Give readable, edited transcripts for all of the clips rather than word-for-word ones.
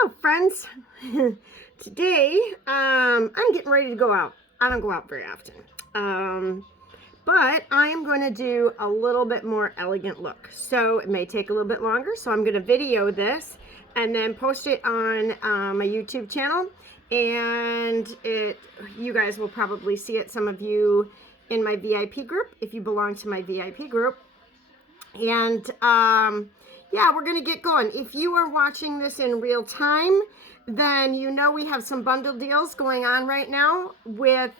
Hello, friends. Today, I'm getting ready to go out. I don't go out very often. But I am going to do a little bit more elegant look. So it may take a little bit longer. So I'm going to video this and then post it on my YouTube channel. And you guys will probably see it. Some of you in my VIP group, if you belong to my VIP group. And yeah, we're going to get going. If you are watching this in real time, then you know we have some bundle deals going on right now with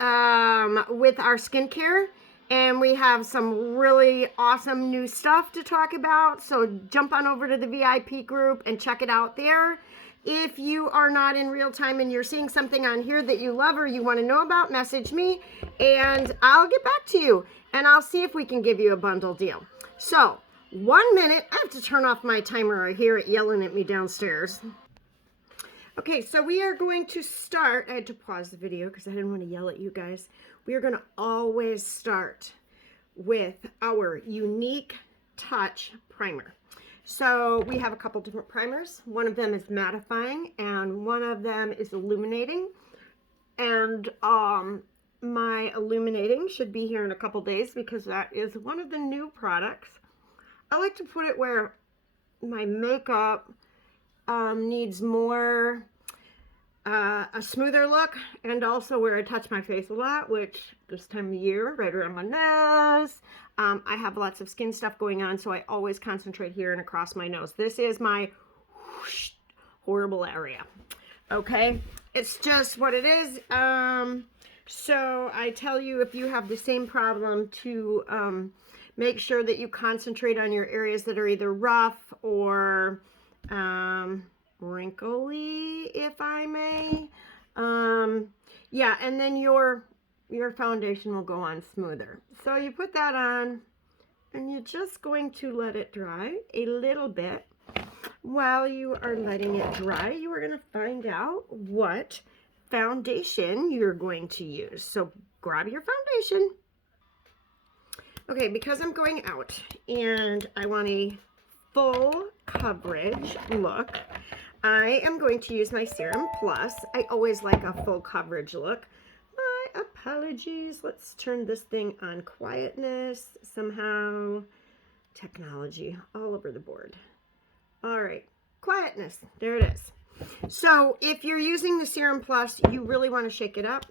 our skincare. And we have some really awesome new stuff to talk about. So jump on over to the VIP group and check it out there. If you are not in real time and you're seeing something on here that you love or you want to know about, message me and I'll get back to you. And I'll see if we can give you a bundle deal. So, 1 minute. I have to turn off my timer. I hear it yelling at me downstairs. Okay, so we are going to start. I had to pause the video because I didn't want to yell at you guys. We are going to always start with our Unique Touch Primer. So we have a couple different primers. One of them is mattifying and one of them is illuminating. And my illuminating should be here in a couple days because that is one of the new products. I like to put it where my makeup needs more a smoother look, and also where I touch my face a lot, which this time of year, right around my nose, I have lots of skin stuff going on, so I always concentrate here and across my nose. This is my whoosh, horrible area. Okay, it's just what it is. So I tell you, if you have the same problem, to make sure that you concentrate on your areas that are either rough or wrinkly, if I may. Yeah, and then your foundation will go on smoother. So you put that on and you're just going to let it dry a little bit. While you are letting it dry, you are going to find out what foundation you're going to use. So grab your foundation. Okay, because I'm going out and I want a full coverage look, I am going to use my Serum Plus. I always like a full coverage look. My apologies. Let's turn this thing on quietness somehow. Technology all over the board. All right, quietness. There it is. So if you're using the Serum Plus, you really want to shake it up.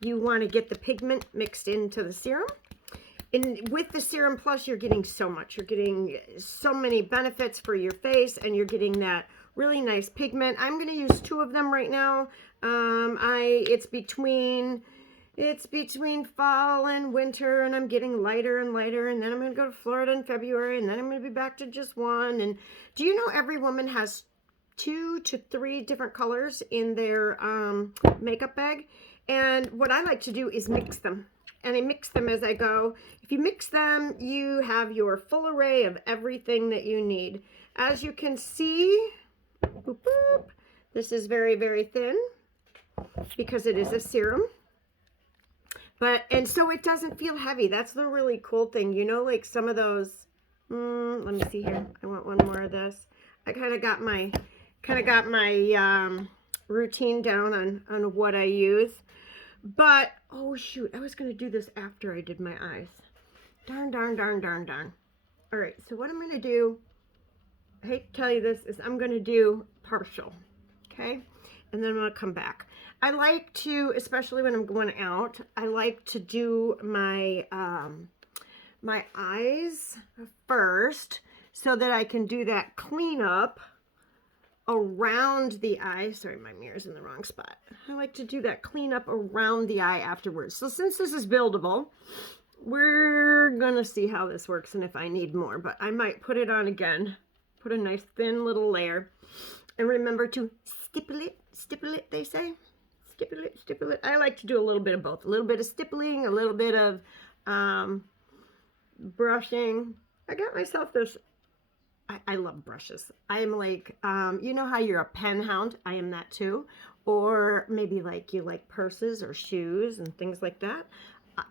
You want to get the pigment mixed into the serum. And with the Serum Plus, you're getting so much. You're getting so many benefits for your face, and you're getting that really nice pigment. I'm going to use 2 of them right now. It's between fall and winter, and I'm getting lighter and lighter, and then I'm going to go to Florida in February, and then I'm going to be back to just 1. And do you know every woman has 2 to 3 different colors in their makeup bag? And what I like to do is mix them. And I mix them as I go. If you mix them, you have your full array of everything that you need. As you can see, boop, boop, this is very, very thin because it is a serum. And so it doesn't feel heavy. That's the really cool thing. You know, like some of those, let me see here. I want one more of this. I kind of got my routine down on what I use. But, oh shoot, I was going to do this after I did my eyes. Darn. All right, so what I'm going to do, I hate to tell you this, is I'm going to do partial, okay? And then I'm going to come back. I like to, especially when I'm going out, I like to do my, my eyes first so that I can do that cleanup around the eye. Sorry, my mirror's in the wrong spot. I like to do that cleanup around the eye afterwards. So since this is buildable, we're gonna see how this works and if I need more, but I might put it on again. Put a nice thin little layer. And remember to stipple it, they say. Stipple it. I like to do a little bit of both. A little bit of stippling, a little bit of brushing. I got myself this. I love brushes. I am like, you know how you're a pen hound? I am that too. Or maybe like you like purses or shoes and things like that.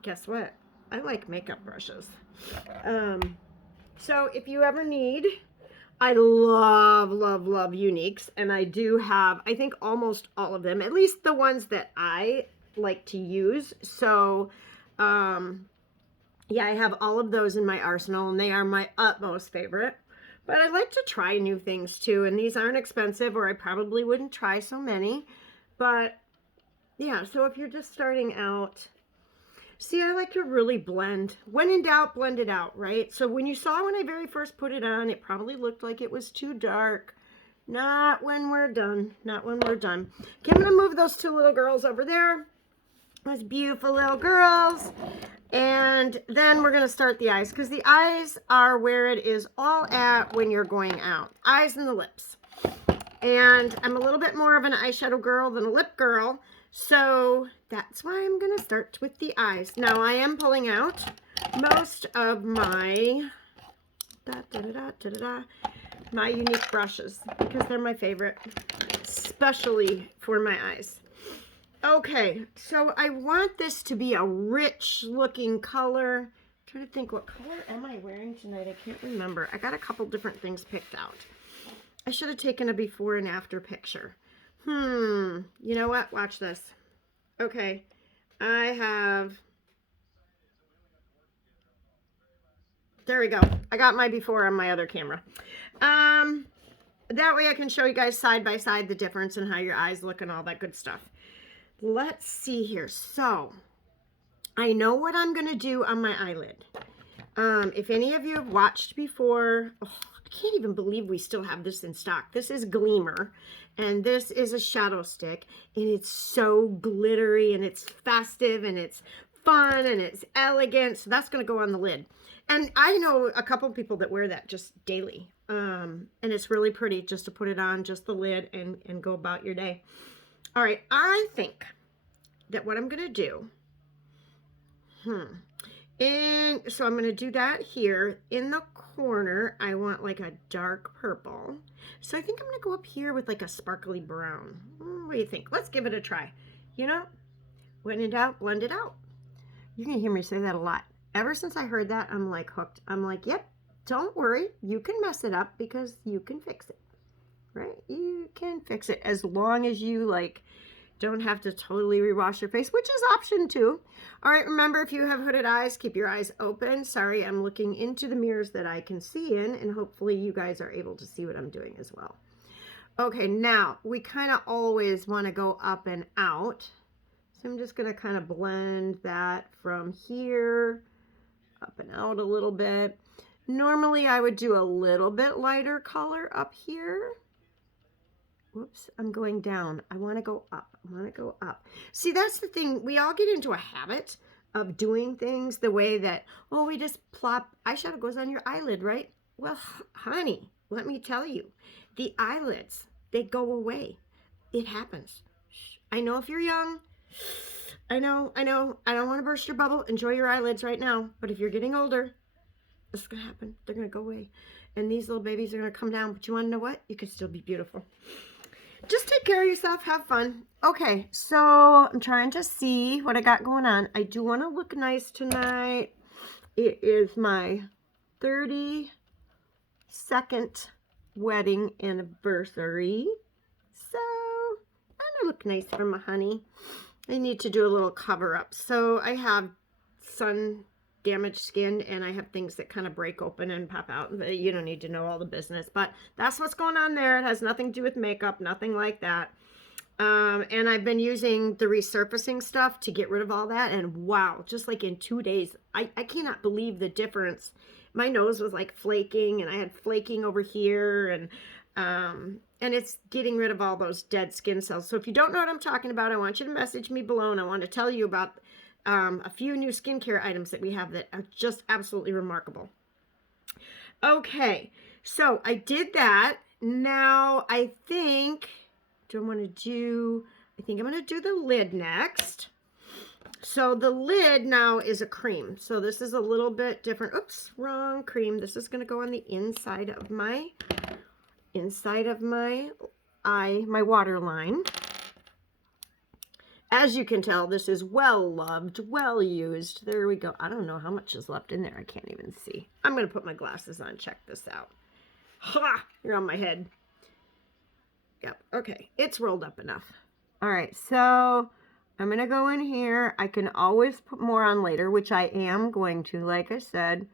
Guess what? I like makeup brushes. So if you ever need I love, love, love Uniques, and I do have, I think, almost all of them, at least the ones that I like to use. So, yeah, I have all of those in my arsenal, and they are my utmost favorite. But I like to try new things too, and these aren't expensive, or I probably wouldn't try so many. But yeah, so if you're just starting out, see, I like to really blend. When in doubt, blend it out, right? So when you saw when I very first put it on, it probably looked like it was too dark. Not when we're done. Not when we're done. Okay, I'm going to move those two little girls over there. Those beautiful little girls. And then we're going to start the eyes, because the eyes are where it is all at when you're going out. Eyes and the lips. And I'm a little bit more of an eyeshadow girl than a lip girl, so that's why I'm going to start with the eyes. Now, I am pulling out most of my my Unique brushes, because they're my favorite, especially for my eyes. Okay, so I want this to be a rich looking color. I'm trying to think, what color am I wearing tonight? I can't remember. I got a couple different things picked out. I should have taken a before and after picture. You know what? Watch this. Okay, I have, there we go. I got my before on my other camera. That way I can show you guys side by side the difference in how your eyes look and all that good stuff. Let's see here. So I know what I'm going to do on my eyelid. If any of you have watched before, oh, I can't even believe we still have this in stock. This is Gleamer, and this is a shadow stick, and it's so glittery, and it's festive, and it's fun, and it's elegant. So that's going to go on the lid. And I know a couple people that wear that just daily. And it's really pretty just to put it on just the lid and go about your day. All right, I think that what I'm going to do, and so I'm going to do that here in the corner. I want like a dark purple. So I think I'm going to go up here with like a sparkly brown. What do you think? Let's give it a try. You know, when in doubt, blend it out. You can hear me say that a lot. Ever since I heard that, I'm like hooked. I'm like, yep, don't worry. You can mess it up because you can fix it. Right? You can fix it as long as you like don't have to totally rewash your face, which is option 2. All right, remember, if you have hooded eyes, keep your eyes open. Sorry, I'm looking into the mirrors that I can see in, and hopefully you guys are able to see what I'm doing as well. Okay, now we kind of always want to go up and out. So I'm just going to kind of blend that from here up and out a little bit. Normally I would do a little bit lighter color up here. Whoops, I'm going down. I want to go up. I want to go up. See, that's the thing. We all get into a habit of doing things the way that, oh, we just plop, eyeshadow goes on your eyelid, right? Well, honey, let me tell you, the eyelids, they go away. It happens. I know if you're young, I know. I don't want to burst your bubble. Enjoy your eyelids right now. But if you're getting older, this is going to happen. They're going to go away. And these little babies are going to come down. But you want to know what? You could still be beautiful. Just take care of yourself. Have fun. Okay, so I'm trying to see what I got going on. I do want to look nice tonight. It is my 32nd wedding anniversary. So I'm going to look nice for my honey. I need to do a little cover up. So I have sun damaged skin, and I have things that kind of break open and pop out. You don't need to know all the business, but that's what's going on there. It has nothing to do with makeup, nothing like that. And I've been using the resurfacing stuff to get rid of all that, and wow, just like in 2 days, I cannot believe the difference. My nose was like flaking, and I had flaking over here, and it's getting rid of all those dead skin cells. So if you don't know what I'm talking about, I want you to message me below, and I want to tell you about a few new skincare items that we have that are just absolutely remarkable. Okay, so I did that. Now I think, I think I'm going to do the lid next. So the lid now is a cream. So this is a little bit different. Oops, wrong cream. This is going to go on the inside of my eye, my waterline. As you can tell, this is well loved, well used. There we go. I don't know how much is left in there. I can't even see. I'm going to put my glasses on. Check this out. Ha! You're on my head. Yep. Okay. It's rolled up enough. All right. So I'm going to go in here. I can always put more on later, which I am going to. Like I said,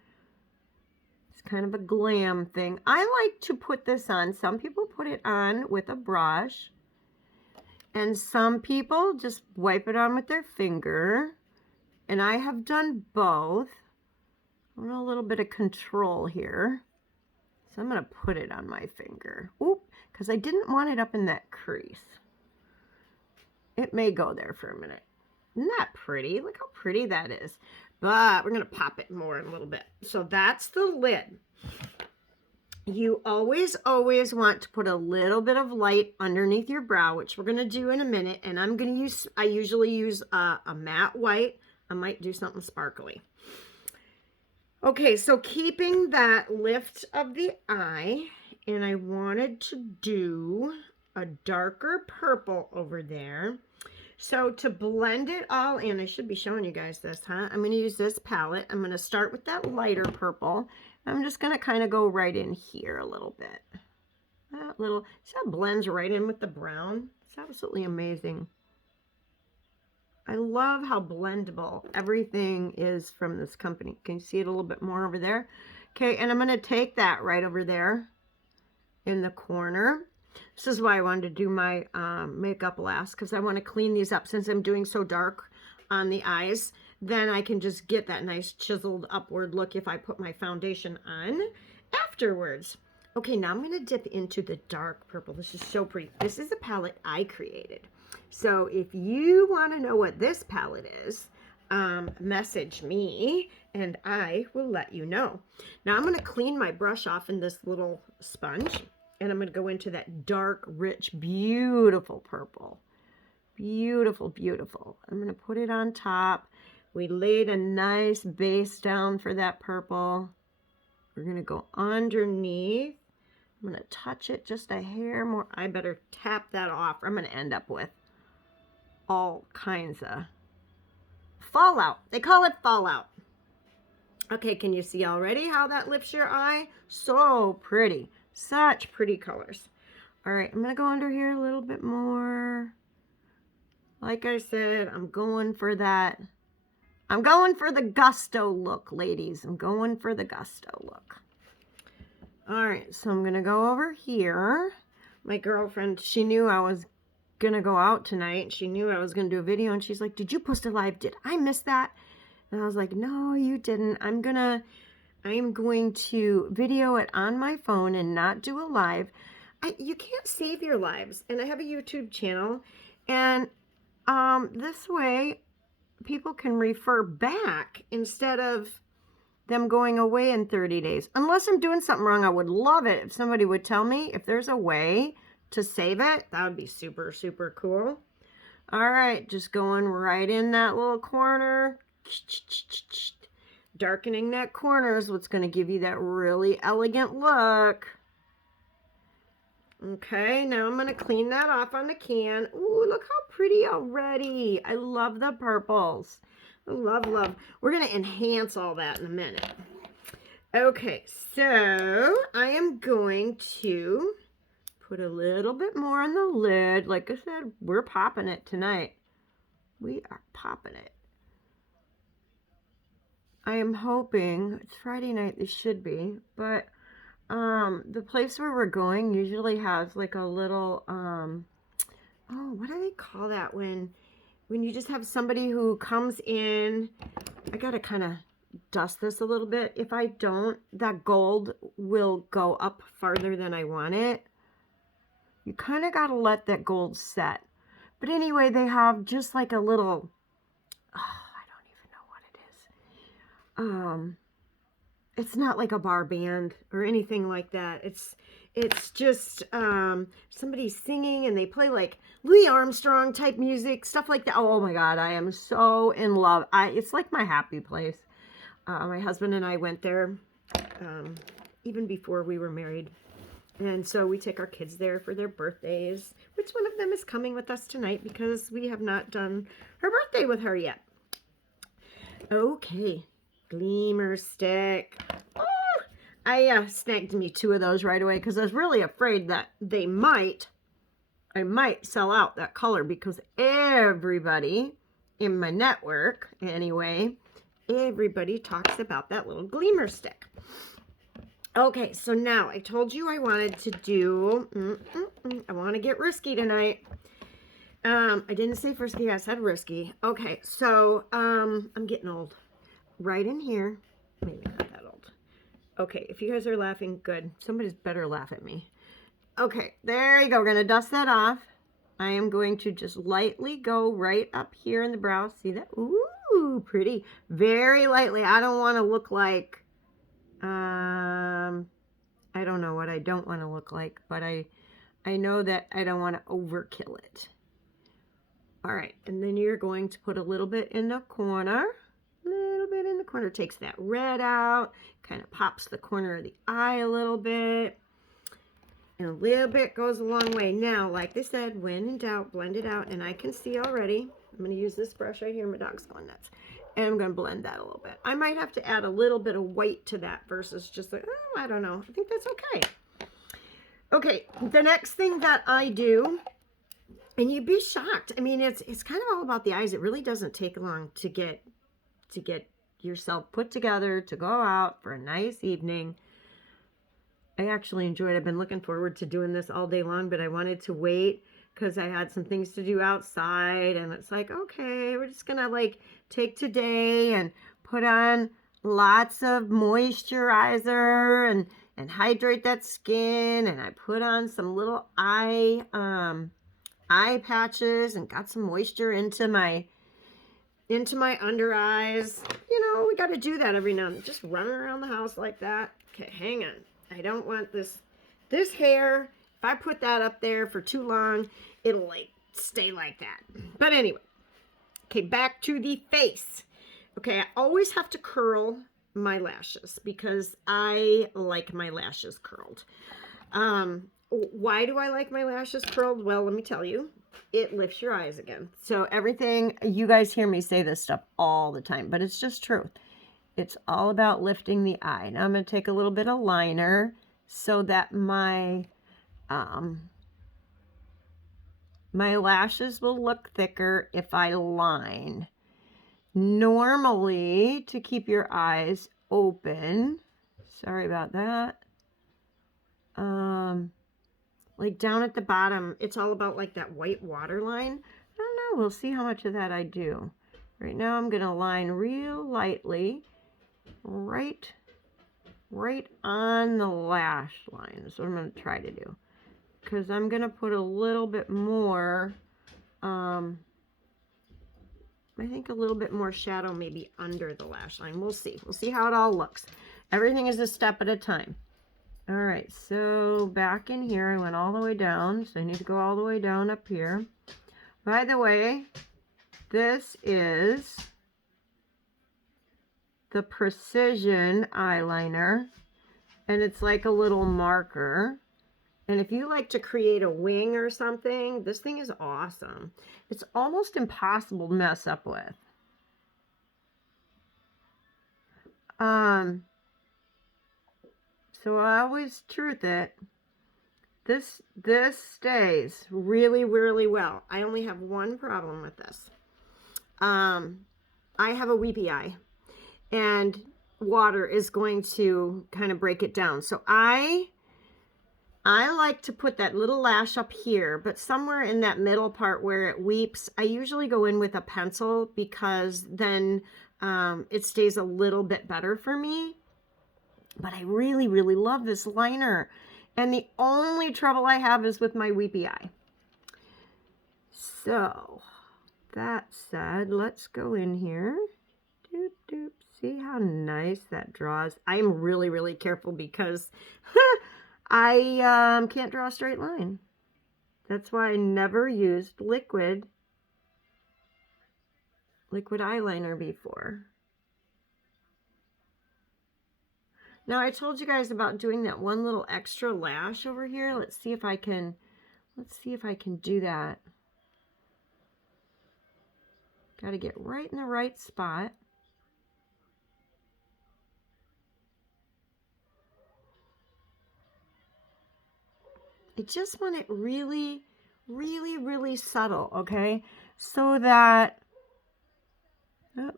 it's kind of a glam thing. I like to put this on. Some people put it on with a brush. And some people just wipe it on with their finger. And I have done both. I want a little bit of control here. So I'm going to put it on my finger. Oop, because I didn't want it up in that crease. It may go there for a minute. Isn't that pretty? Look how pretty that is. But we're going to pop it more in a little bit. So that's the lid. You always want to put a little bit of light underneath your brow, which we're going to do in a minute. And I'm going to use, I usually use a matte white. I might do something sparkly. Okay, so keeping that lift of the eye, and I wanted to do a darker purple over there. So to blend it all in, I should be showing you guys this, huh? I'm going to use this palette. I'm going to start with that lighter purple. I'm just going to kind of go right in here a little bit. That little, see how it blends right in with the brown? It's absolutely amazing. I love how blendable everything is from this company. Can you see it a little bit more over there? Okay, and I'm going to take that right over there in the corner. This is why I wanted to do my makeup last, because I want to clean these up. Since I'm doing so dark on the eyes, then I can just get that nice chiseled upward look if I put my foundation on afterwards. Okay, now I'm going to dip into the dark purple. This is so pretty. This is a palette I created. So if you want to know what this palette is, message me and I will let you know. Now I'm going to clean my brush off in this little sponge, and I'm going to go into that dark, rich, beautiful purple. Beautiful, beautiful. I'm going to put it on top. We laid a nice base down for that purple. We're going to go underneath. I'm going to touch it just a hair more. I better tap that off, or I'm going to end up with all kinds of fallout. They call it fallout. Okay, can you see already how that lifts your eye? So pretty. Such pretty colors. All right, I'm going to go under here a little bit more. Like I said, I'm going for that. I'm going for the gusto look, ladies. I'm going for the gusto look. All right, so I'm going to go over here. My girlfriend, she knew I was going to go out tonight. She knew I was going to do a video, and she's like, did you post a live? Did I miss that? And I was like, no, you didn't. I'm going to video it on my phone and not do a live. You can't save your lives. And I have a YouTube channel. And this way, people can refer back instead of them going away in 30 days. Unless I'm doing something wrong, I would love it if somebody would tell me if there's a way to save it. That would be super, super cool. All right, just going right in that little corner. Darkening that corner is what's going to give you that really elegant look. Okay, now I'm going to clean that off on the can. Ooh, look how pretty already. I love the purples. Love, love. We're going to enhance all that in a minute. Okay, so I am going to put a little bit more on the lid. Like I said, we're popping it tonight. We are popping it. I am hoping, it's Friday night, this should be, but the place where we're going usually has like a little, oh, what do they call that when you just have somebody who comes in? I gotta kind of dust this a little bit. If I don't, that gold will go up farther than I want it. You kind of gotta let that gold set. But anyway, they have just like a little, it's not like a bar band or anything like that. It's just somebody singing, and they play like Louis Armstrong type music, stuff like that. Oh my God, I am so in love. It's like my happy place. My husband and I went there even before we were married. And so we take our kids there for their birthdays, which one of them is coming with us tonight because we have not done her birthday with her yet. Okay. Gleamer stick. Oh, I snagged me 2 of those right away because I was really afraid that I might sell out that color because everybody in my network, anyway, everybody talks about that little gleamer stick. Okay, so now I told you I wanted to do, I want to get risky tonight. I didn't say frisky, I said risky. Okay, so I'm getting old. Right in here, maybe not that old. Okay, if you guys are laughing, good. Somebody's better laugh at me. Okay, there you go. We're going to dust that off. I am going to just lightly go right up here in the brow. See that? Ooh, pretty. Very lightly. I don't want to look like, I don't know what I don't want to look like, but I know that I don't want to overkill it. All right, and then you're going to put a little bit in the corner. A little bit in the corner. Takes that red out. Kind of pops the corner of the eye a little bit. And a little bit goes a long way. Now, like I said, when in doubt, blend it out. And I can see already. I'm going to use this brush right here. My dog's going nuts. And I'm going to blend that a little bit. I might have to add a little bit of white to that versus just like, oh, I don't know. I think that's okay. Okay, the next thing that I do, and you'd be shocked. I mean, it's kind of all about the eyes. It really doesn't take long to get yourself put together to go out for a nice evening. I actually enjoyed it. I've been looking forward to doing this all day long, but I wanted to wait because I had some things to do outside. And it's like, okay, we're just going to like take today and put on lots of moisturizer and hydrate that skin. And I put on some little eye patches and got some moisture into my under eyes. You know, we got to do that every now and then. Just running around the house like that. Okay, hang on. I don't want this hair. If I put that up there for too long, it'll like stay like that. But anyway, okay, back to the face. Okay, I always have to curl my lashes because I like my lashes curled. Why do I like my lashes curled? Well, let me tell you. It lifts your eyes again. So everything, you guys hear me say this stuff all the time, but it's just truth. It's all about lifting the eye. Now I'm going to take a little bit of liner so that my lashes will look thicker if I line. Normally, to keep your eyes open, sorry about that, like down at the bottom, it's all about like that white water line. I don't know. We'll see how much of that I do. Right now I'm going to line real lightly right on the lash line. That's what I'm going to try to do. Because I'm going to put a little bit more, I think a little bit more shadow maybe under the lash line. We'll see. We'll see how it all looks. Everything is a step at a time. All right, so back in here, I went all the way down, so I need to go all the way down up here. By the way, this is the Precision eyeliner, and it's like a little marker. And if you like to create a wing or something, this thing is awesome. It's almost impossible to mess up with. So I always truth it. This stays really, really well. I only have one problem with this. I have a weepy eye, and water is going to kind of break it down. So I like to put that little lash up here, but somewhere in that middle part where it weeps, I usually go in with a pencil because then it stays a little bit better for me. But I really, really love this liner. And the only trouble I have is with my weepy eye. So, that said, let's go in here. Doop, doop. See how nice that draws? I'm really, really careful because I can't draw a straight line. That's why I never used liquid eyeliner before. Now, I told you guys about doing that one little extra lash over here. Let's see if I can do that. Got to get right in the right spot. I just want it really, really, really subtle, okay? So that, oh,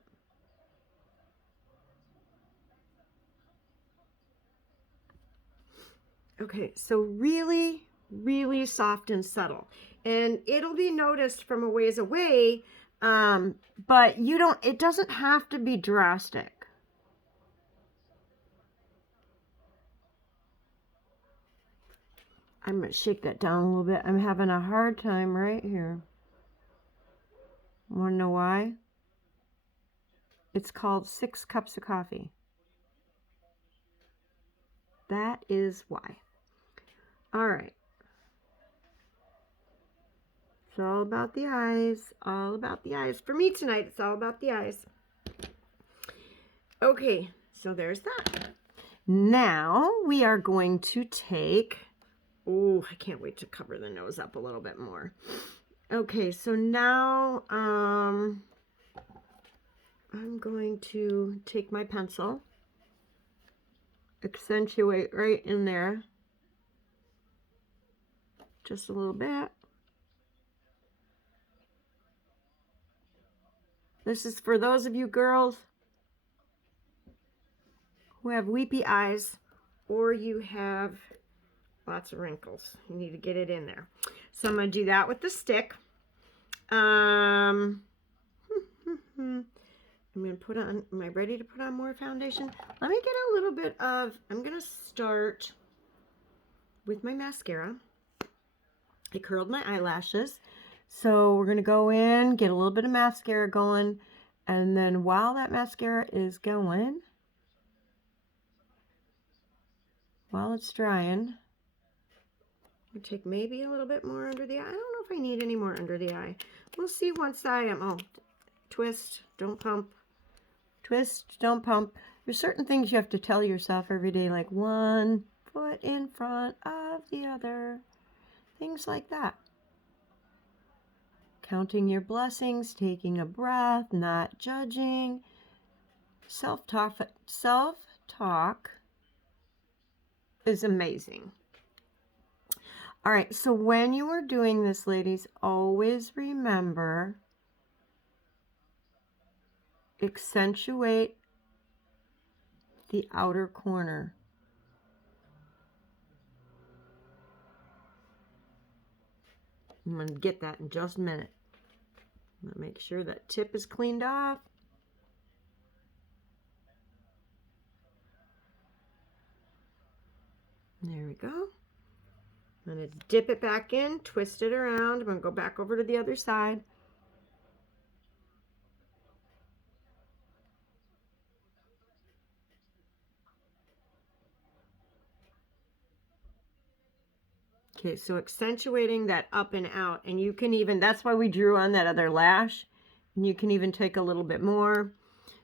okay, so really, really soft and subtle. And it'll be noticed from a ways away, but it doesn't have to be drastic. I'm going to shake that down a little bit. I'm having a hard time right here. Want to know why? It's called 6 cups of coffee. That is why. All right. It's all about the eyes. All about the eyes. For me tonight, it's all about the eyes. Okay, so there's that. Now we are going to take... Oh, I can't wait to cover the nose up a little bit more. Okay, so now I'm going to take my pencil, accentuate right in there, just a little bit. This is for those of you girls who have weepy eyes or you have lots of wrinkles. You need to get it in there. So I'm going to do that with the stick. I'm going to put on, am I ready to put on more foundation? Let me get a little bit of, I'm going to start with my mascara. I curled my eyelashes. So we're going to go in, get a little bit of mascara going, and then while that mascara is going, while it's drying, I'll take maybe a little bit more under the eye. I don't know if I need any more under the eye. We'll see once I am, oh, twist, don't pump. Twist, don't pump. There's certain things you have to tell yourself every day, like 1 foot in front of the other. Things like that. Counting your blessings, taking a breath, not judging. Self-talk is amazing. All right, so when you are doing this, ladies, always remember, accentuate the outer corner. I'm going to get that in just a minute. I'm going to make sure that tip is cleaned off. There we go. I'm going to dip it back in, twist it around. I'm going to go back over to the other side. Okay, so accentuating that up and out, and you can even, that's why we drew on that other lash, and you can even take a little bit more,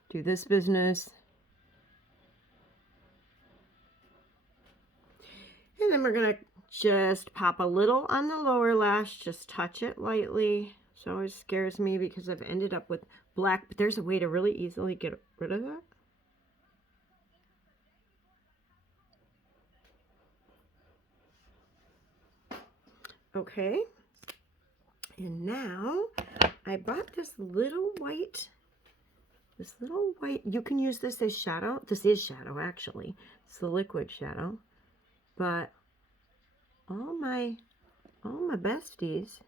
do this business. And then we're going to just pop a little on the lower lash, just touch it lightly. It always scares me because I've ended up with black, but there's a way to really easily get rid of that. Okay, and now I bought this little white, you can use this as shadow. This is shadow, actually. It's the liquid shadow. But all my besties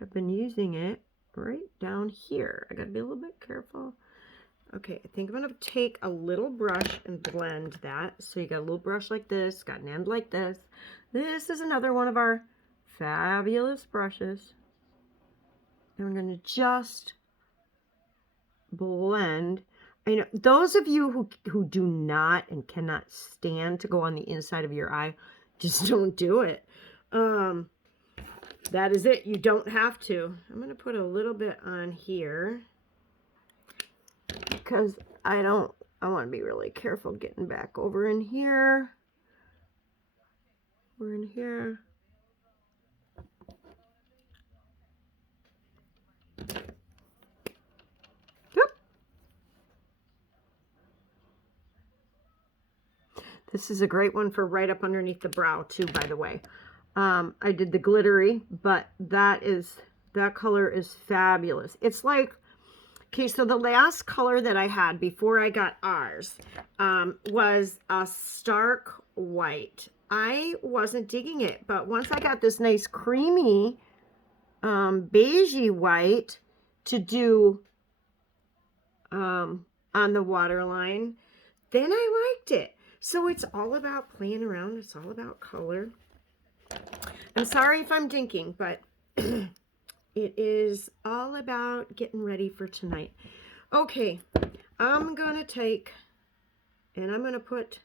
have been using it right down here. I gotta be a little bit careful. Okay, I think I'm gonna take a little brush and blend that. So you got a little brush like this, got an end like this. This is another one of our fabulous brushes. And I'm gonna just blend. I know those of you who do not and cannot stand to go on the inside of your eye, just don't do it. That is it. You don't have to. I'm going to put a little bit on here because I want to be really careful getting back over in here. We're in here. This is a great one for right up underneath the brow too, by the way. I did the glittery, but that color is fabulous. It's like, okay, so the last color that I had before I got ours was a stark white. I wasn't digging it, but once I got this nice creamy beigey white to do on the waterline, then I liked it. So it's all about playing around. It's all about color. I'm sorry if I'm dinking, but it is all about getting ready for tonight. Okay, I'm going to take, and I'm going to put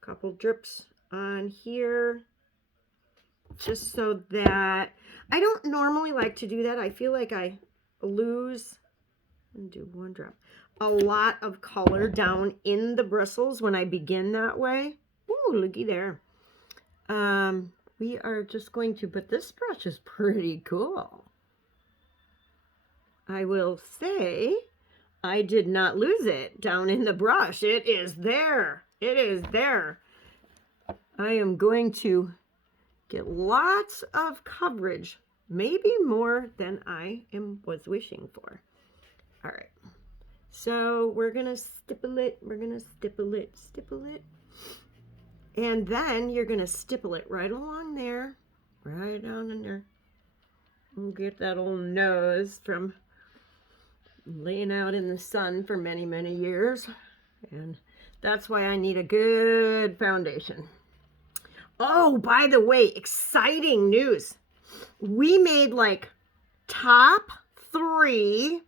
a couple drips on here, just so that, I don't normally like to do that. I feel like I lose, and do one drop, a lot of color down in the bristles when I begin that way. Ooh, looky there. We are just going to, but this brush is pretty cool. I will say I did not lose it down in the brush. It is there. It is there. I am going to get lots of coverage, maybe more than I was wishing for. All right. So we're going to stipple it. We're going to stipple it, stipple it. And then you're going to stipple it right along there, right down in there. We'll get that old nose from laying out in the sun for many, many years. And that's why I need a good foundation. Oh, by the way, exciting news. We made like top 3.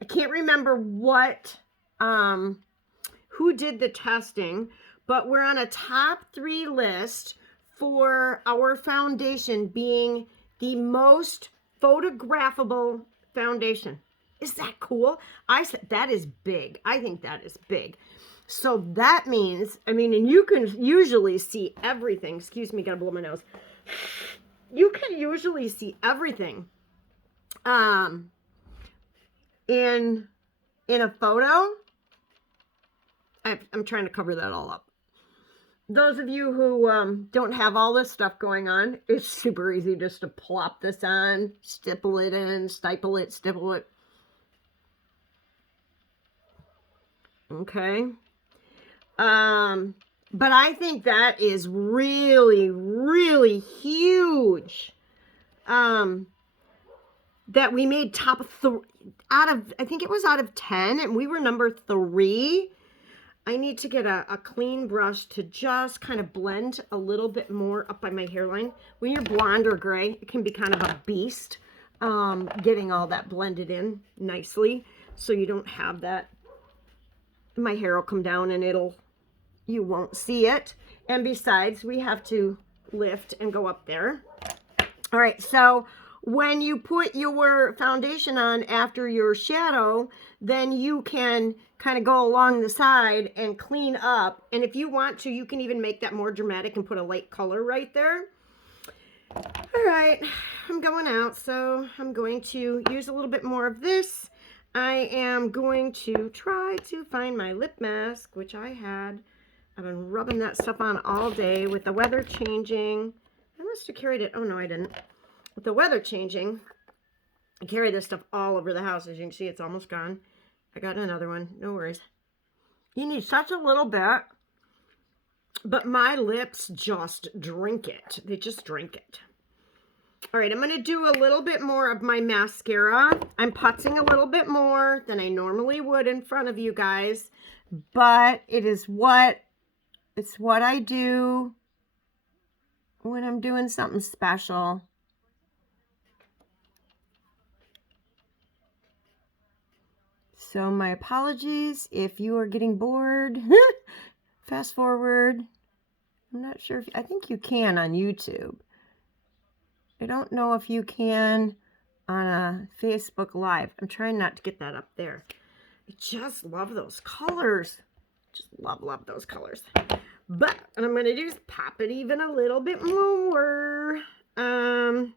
I can't remember what, who did the testing, but we're on a top 3 list for our foundation being the most photographable foundation. Is that cool? I said that is big. I think that is big. So that means, I mean, and you can usually see everything. Excuse me, gotta blow my nose. You can usually see everything in a photo. I'm trying to cover that all up. Those of you who don't have all this stuff going on, it's super easy just to plop this on, stipple it in, stipple it, stipple it. Okay. But I think that is really, really huge. That we made top 3 out of, I think it was out of 10, and we were number 3. I need to get a clean brush to just kind of blend a little bit more up by my hairline. When you're blonde or gray, it can be kind of a beast getting all that blended in nicely, so you don't have that. My hair will come down and you won't see it. And besides, we have to lift and go up there. All right, so when you put your foundation on after your shadow, then you can kind of go along the side and clean up. And if you want to, you can even make that more dramatic and put a light color right there. All right, I'm going out, so I'm going to use a little bit more of this. I am going to try to find my lip mask, which I had. I've been rubbing that stuff on all day. With the weather changing, I must have carried it. Oh, no, I didn't. With the weather changing, I carry this stuff all over the house. As you can see, it's almost gone. I got another one. No worries. You need such a little bit, but my lips just drink it. They just drink it. All right, I'm going to do a little bit more of my mascara. I'm putzing a little bit more than I normally would in front of you guys, but it's what I do when I'm doing something special. So my apologies if you are getting bored. Fast forward. I'm not sure if, I think you can on YouTube. I don't know if you can on a Facebook Live. I'm trying not to get that up there. I just love those colors. Just love those colors. But what I'm going to do is pop it even a little bit more. I'm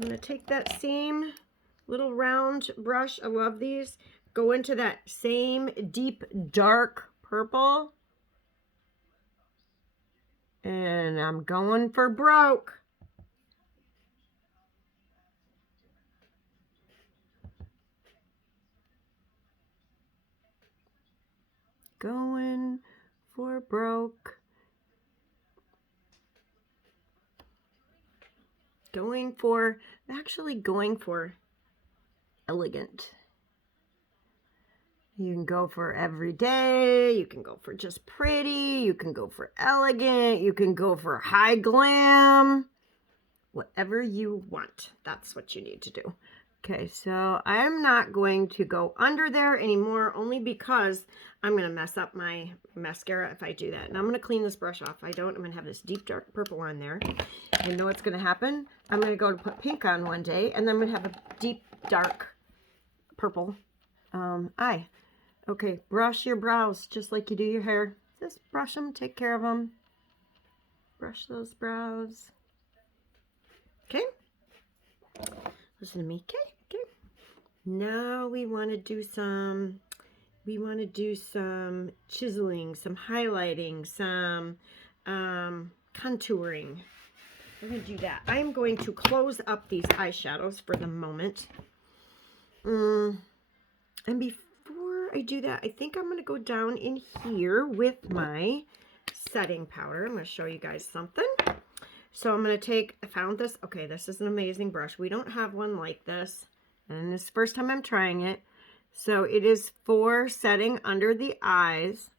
going to take that same little round brush. I love these. Go into that same deep dark purple. And I'm going for broke. Going for broke. Actually going for elegant. You can go for everyday, you can go for just pretty, you can go for elegant, you can go for high glam. Whatever you want, that's what you need to do. Okay, so I'm not going to go under there anymore, only because I'm going to mess up my mascara if I do that. And I'm going to clean this brush off. If I don't, I'm going to have this deep dark purple on there. You know what's going to happen? I'm going to go to put pink on one day, and then I'm going to have a deep dark purple eye. Okay, brush your brows just like you do your hair. Just brush them, take care of them. Brush those brows. Okay? Listen to me. Okay, okay. Now we want to do some chiseling, some highlighting, some contouring. We're going to do that. I'm going to close up these eyeshadows for the moment. And before I do that, I think I'm going to go down in here with my setting powder. I'm going to show you guys something. So I'm going to take, I found this. Okay, this is an amazing brush. We don't have one like this. And this is the first time I'm trying it. So it is for setting under the eyes.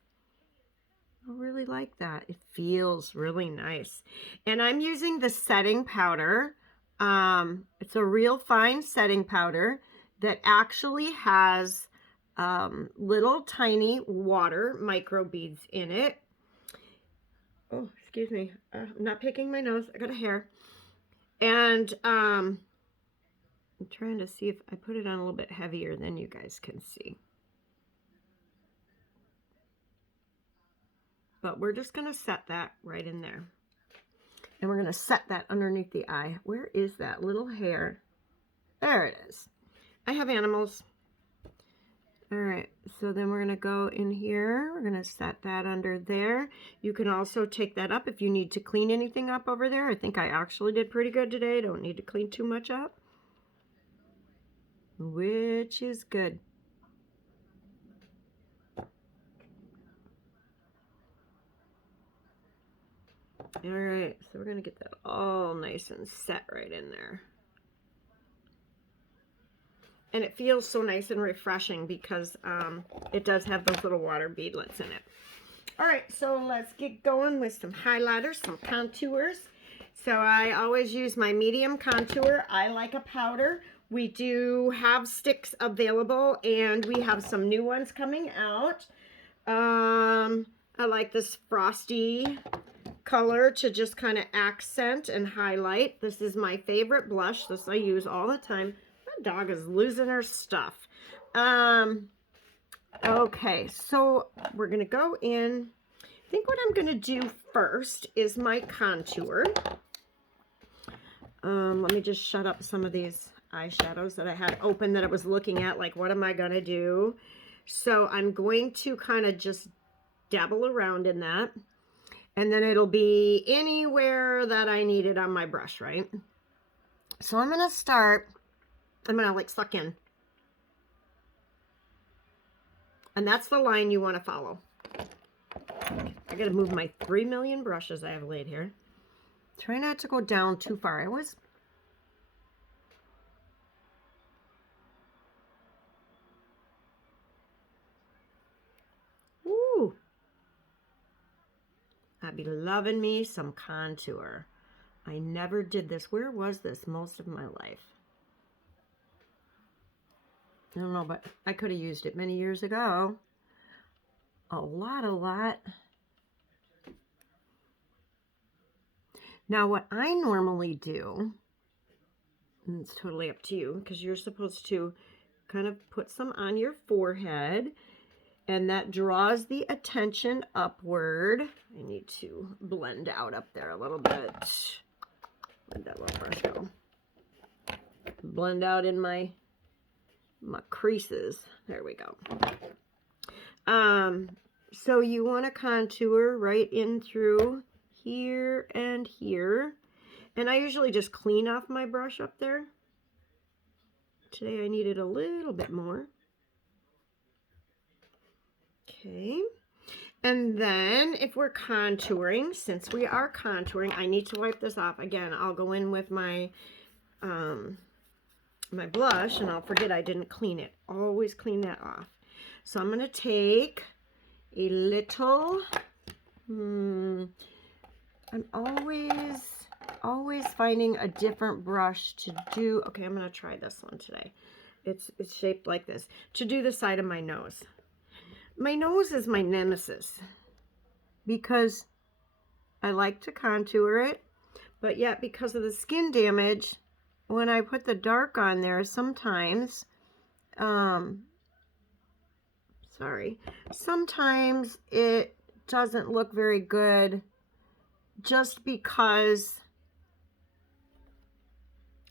I really like that. It feels really nice. And I'm using the setting powder. It's a real fine setting powder that actually has little tiny water micro beads in it. Oh, excuse me. I'm not picking my nose. I got a hair. And I'm trying to see if I put it on a little bit heavier than you guys can see. But we're just going to set that right in there. And we're going to set that underneath the eye. Where is that little hair? There it is. I have animals. All right, so then we're going to go in here. We're going to set that under there. You can also take that up if you need to clean anything up over there. I think I actually did pretty good today. Don't need to clean too much up, which is good. All right, so we're going to get that all nice and set right in there. And it feels so nice and refreshing because it does have those little water beadlets in it. All right, so let's get going with some highlighters, some contours. So I always use my medium contour. I like a powder. We do have sticks available, and we have some new ones coming out. I like this frosty color to just kind of accent and highlight. This is my favorite blush. This I use all the time. My dog is losing her stuff. Okay, so we're going to go in. I think what I'm going to do first is my contour. Let me just shut up some of these eyeshadows that I had open that I was looking at, like, what am I going to do? So I'm going to kind of just dabble around in that. And then it'll be anywhere that I need it on my brush, right? So I'm going to start, I'm going to like suck in. And that's the line you want to follow. I got to move my 3 million brushes I have laid here. Try not to go down too far. I always... Ooh. I'd be loving me some contour. I never did this. Where was this most of my life? I don't know, but I could have used it many years ago. A lot. Now, what I normally do, and it's totally up to you, because you're supposed to kind of put some on your forehead, and that draws the attention upward. I need to blend out up there a little bit. Where'd that little brush go? Blend out in my creases. There we go. So you want to contour right in through here and here. And I usually just clean off my brush up there. Today I needed a little bit more. Okay. And then if we're contouring, since we are contouring, I need to wipe this off. Again, I'll go in with my my blush and I'll forget I didn't clean it. Always clean that off. So I'm going to take a little, I'm always finding a different brush to do. Okay, I'm going to try this one today. It's shaped like this. To do the side of my nose. My nose is my nemesis because I like to contour it, but yet because of the skin damage, when I put the dark on there, sometimes, sometimes it doesn't look very good just because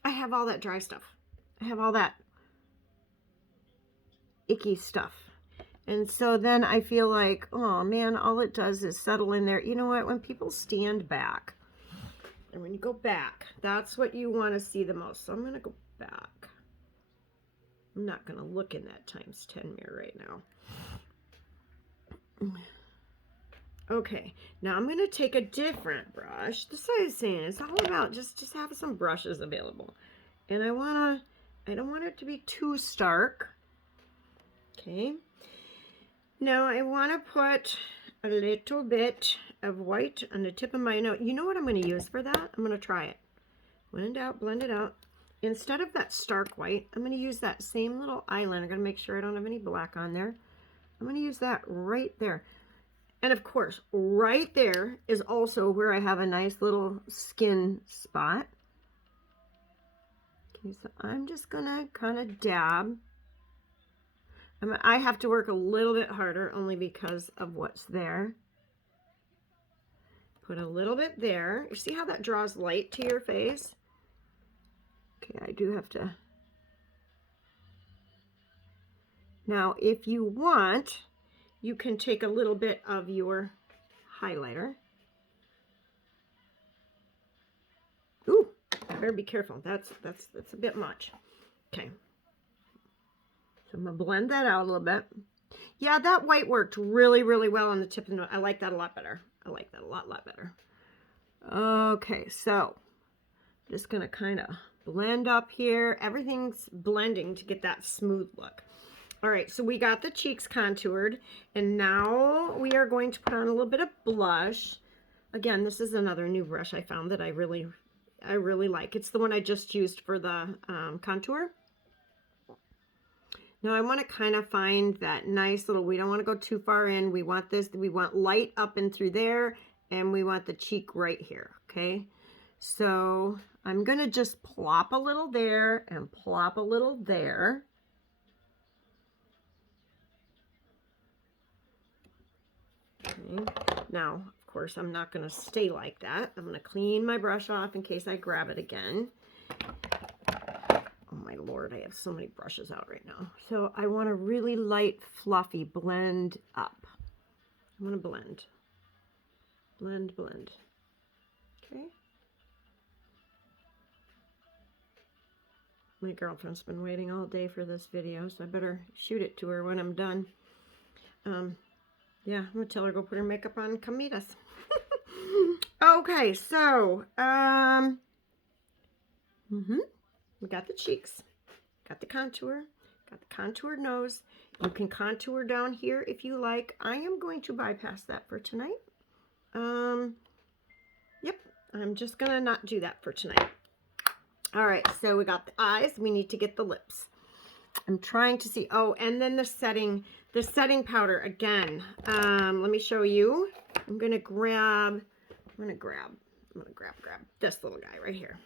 I have all that dry stuff. I have all that icky stuff. And so then I feel like, oh man, all it does is settle in there. You know what? When people stand back, and when you go back, that's what you want to see the most. So I'm going to go back. I'm not going to look in that ×10 mirror right now. Okay, now I'm going to take a different brush. This is what I was saying. It's all about just have some brushes available. And I don't want it to be too stark. Okay. Now I want to put a little bit of white on the tip of my nose. You know what I'm going to use for that? I'm going to try it. Blend it out. Instead of that stark white, I'm going to use that same little eyeliner. I'm going to make sure I don't have any black on there. I'm going to use that right there. And of course, right there is also where I have a nice little skin spot. Okay, so I'm just going to kind of dab. I have to work a little bit harder only because of what's there. Put a little bit there. You see how that draws light to your face? Okay, I do have to. Now, if you want, you can take a little bit of your highlighter. Ooh, I better be careful. That's a bit much. Okay. So I'm going to blend that out a little bit. Yeah, that white worked really, really well on the tip of the nose. I like that a lot better. I like that a lot better. Okay, so I'm just going to kind of blend up here. Everything's blending to get that smooth look. All right, so we got the cheeks contoured, and now we are going to put on a little bit of blush. Again, this is another new brush I found that I really like. It's the one I just used for the contour. Now I want to kind of find that nice little, we don't want to go too far in. We want light up and through there, and we want the cheek right here, okay? So I'm going to just plop a little there and plop a little there. Okay. Now, of course, I'm not going to stay like that. I'm going to clean my brush off in case I grab it again. Oh my Lord, I have so many brushes out right now. So I want a really light, fluffy blend up. I'm going to blend. Blend. Okay. My girlfriend's been waiting all day for this video, so I better shoot it to her when I'm done. Yeah, I'm going to tell her to go put her makeup on and come meet us. Okay, so, we got the cheeks, got the contour, got the contoured nose. You can contour down here if you like. I am going to bypass that for tonight. Yep, I'm just going to not do that for tonight. All right, so we got the eyes. We need to get the lips. I'm trying to see. Oh, and then the setting powder again. Let me show you. I'm gonna grab this little guy right here.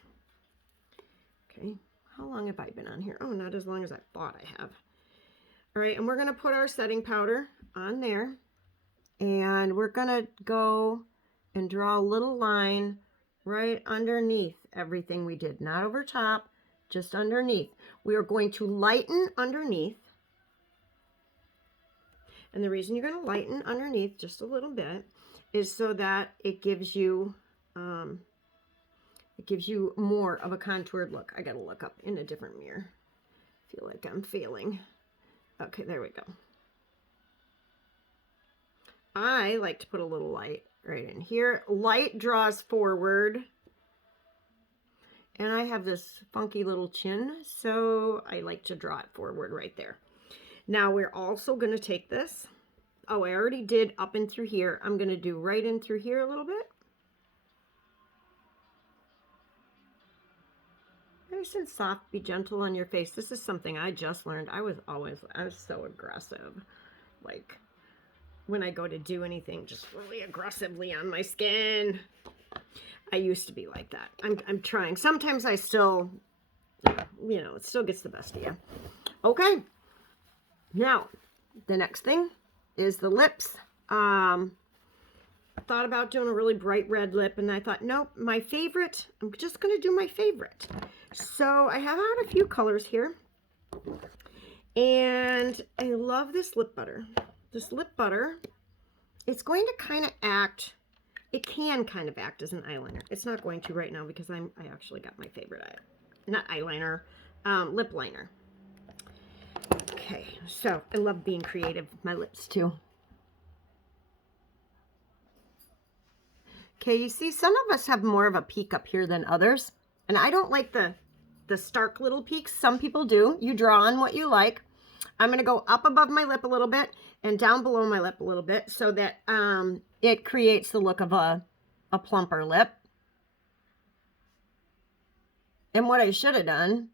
Okay, how long have I been on here? Oh, not as long as I thought I have. All right, and we're gonna put our setting powder on there, and we're gonna go and draw a little line right underneath everything we did, not over top, just underneath. We are going to lighten underneath. And the reason you're going to lighten underneath just a little bit is so that it gives you more of a contoured look. I gotta look up in a different mirror. I feel like I'm failing. Okay, there we go. I like to put a little light right in here. Light draws forward. And I have this funky little chin, so I like to draw it forward right there. Now we're also going to take this. Oh, I already did up and through here. I'm going to do right in through here a little bit. Nice and soft, be gentle on your face. This is something I just learned. I was so aggressive. Like when I go to do anything, just really aggressively on my skin. I used to be like that. I'm trying. Sometimes I still, you know, it still gets the best of you. Okay. Now, the next thing is the lips. I thought about doing a really bright red lip, and I thought, nope, my favorite, I'm just going to do my favorite. So I have out a few colors here, and I love this lip butter. This lip butter, it's going to kind of act, it can kind of act as an eyeliner. It's not going to right now because I actually got my favorite lip liner. Okay, so I love being creative with my lips too. Okay, you see some of us have more of a peak up here than others. And I don't like the stark little peaks. Some people do. You draw on what you like. I'm going to go up above my lip a little bit and down below my lip a little bit so that it creates the look of a plumper lip. And what I should have done,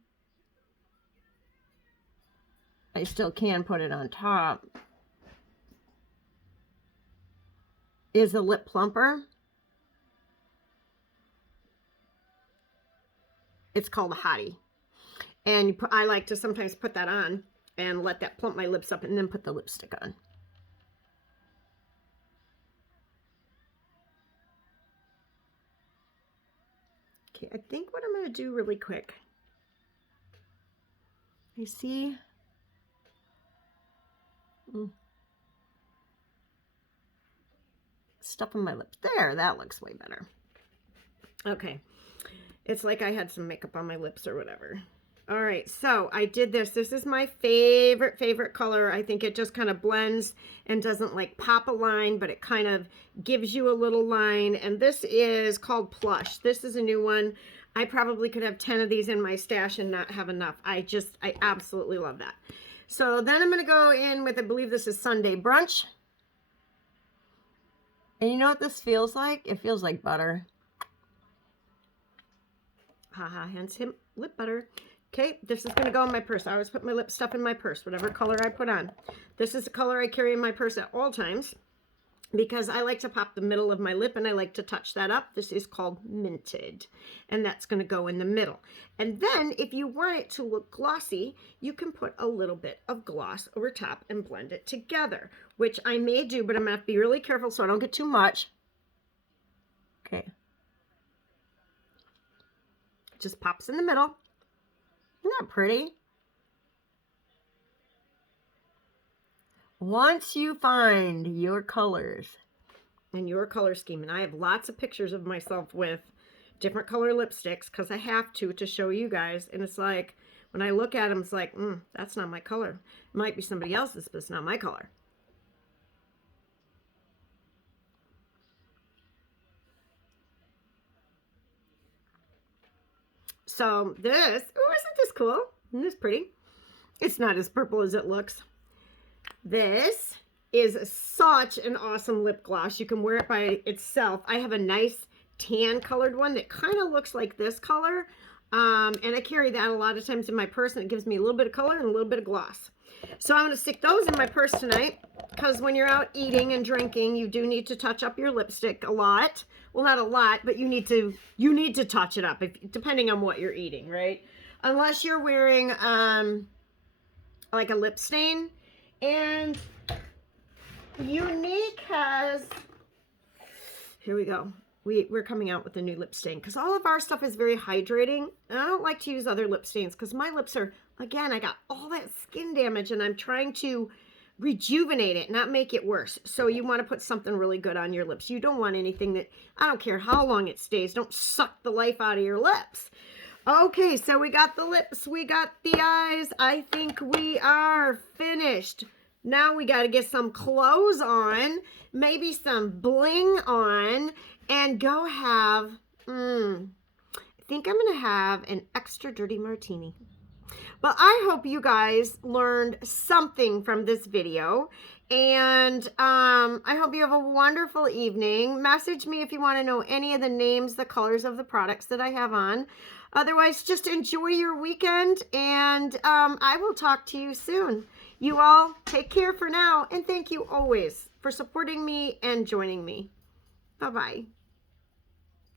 I still can put it on top, is a lip plumper. It's called a hottie. And I like to sometimes put that on and let that plump my lips up and then put the lipstick on. Okay, I think what I'm going to do really quick, you see, stuff in my lips. There, that looks way better. Okay, it's like I had some makeup on my lips or whatever. All right, so I did this. This is my favorite color. I think it just kind of blends and doesn't like pop a line, but it kind of gives you a little line. And this is called Plush. This is a new one. I probably could have 10 of these in my stash and not have enough. I absolutely love that. So then I'm going to go in with, I believe this is Sunday Brunch. And you know what this feels like? It feels like butter. Haha, hence him lip butter. Okay, this is going to go in my purse. I always put my lip stuff in my purse, whatever color I put on. This is the color I carry in my purse at all times because I like to pop the middle of my lip and I like to touch that up. This is called Minted, and that's going to go in the middle. And then if you want it to look glossy, you can put a little bit of gloss over top and blend it together, which I may do, but I'm going to have to be really careful so I don't get too much. Okay. It just pops in the middle. Isn't that pretty? Once you find your colors and your color scheme, and I have lots of pictures of myself with different color lipsticks because I have to show you guys, and it's like when I look at them, it's like, that's not my color. It might be somebody else's, but it's not my color. So this, oh, isn't this cool? Isn't this pretty? It's not as purple as it looks. This is such an awesome lip gloss. You can wear it by itself. I have a nice tan colored one that kind of looks like this color. And I carry that a lot of times in my purse, and it gives me a little bit of color and a little bit of gloss. So I'm going to stick those in my purse tonight because when you're out eating and drinking, you do need to touch up your lipstick a lot. Well, not a lot, but you need to touch it up depending on what you're eating, right? Unless you're wearing like a lip stain. And Unique has, here we go. We're coming out with a new lip stain because all of our stuff is very hydrating. And I don't like to use other lip stains because my lips are, again, I got all that skin damage and I'm trying to rejuvenate it, not make it worse. So you want to put something really good on your lips. You don't want anything that, I don't care how long it stays, don't suck the life out of your lips. Okay, so we got the lips, we got the eyes. I think we are finished. Now we got to get some clothes on, maybe some bling on, and go have, I think I'm going to have an extra dirty martini. Well, I hope you guys learned something from this video, and I hope you have a wonderful evening. Message me if you want to know any of the names, the colors of the products that I have on. Otherwise, just enjoy your weekend, and I will talk to you soon. You all take care for now, and thank you always for supporting me and joining me. Bye-bye.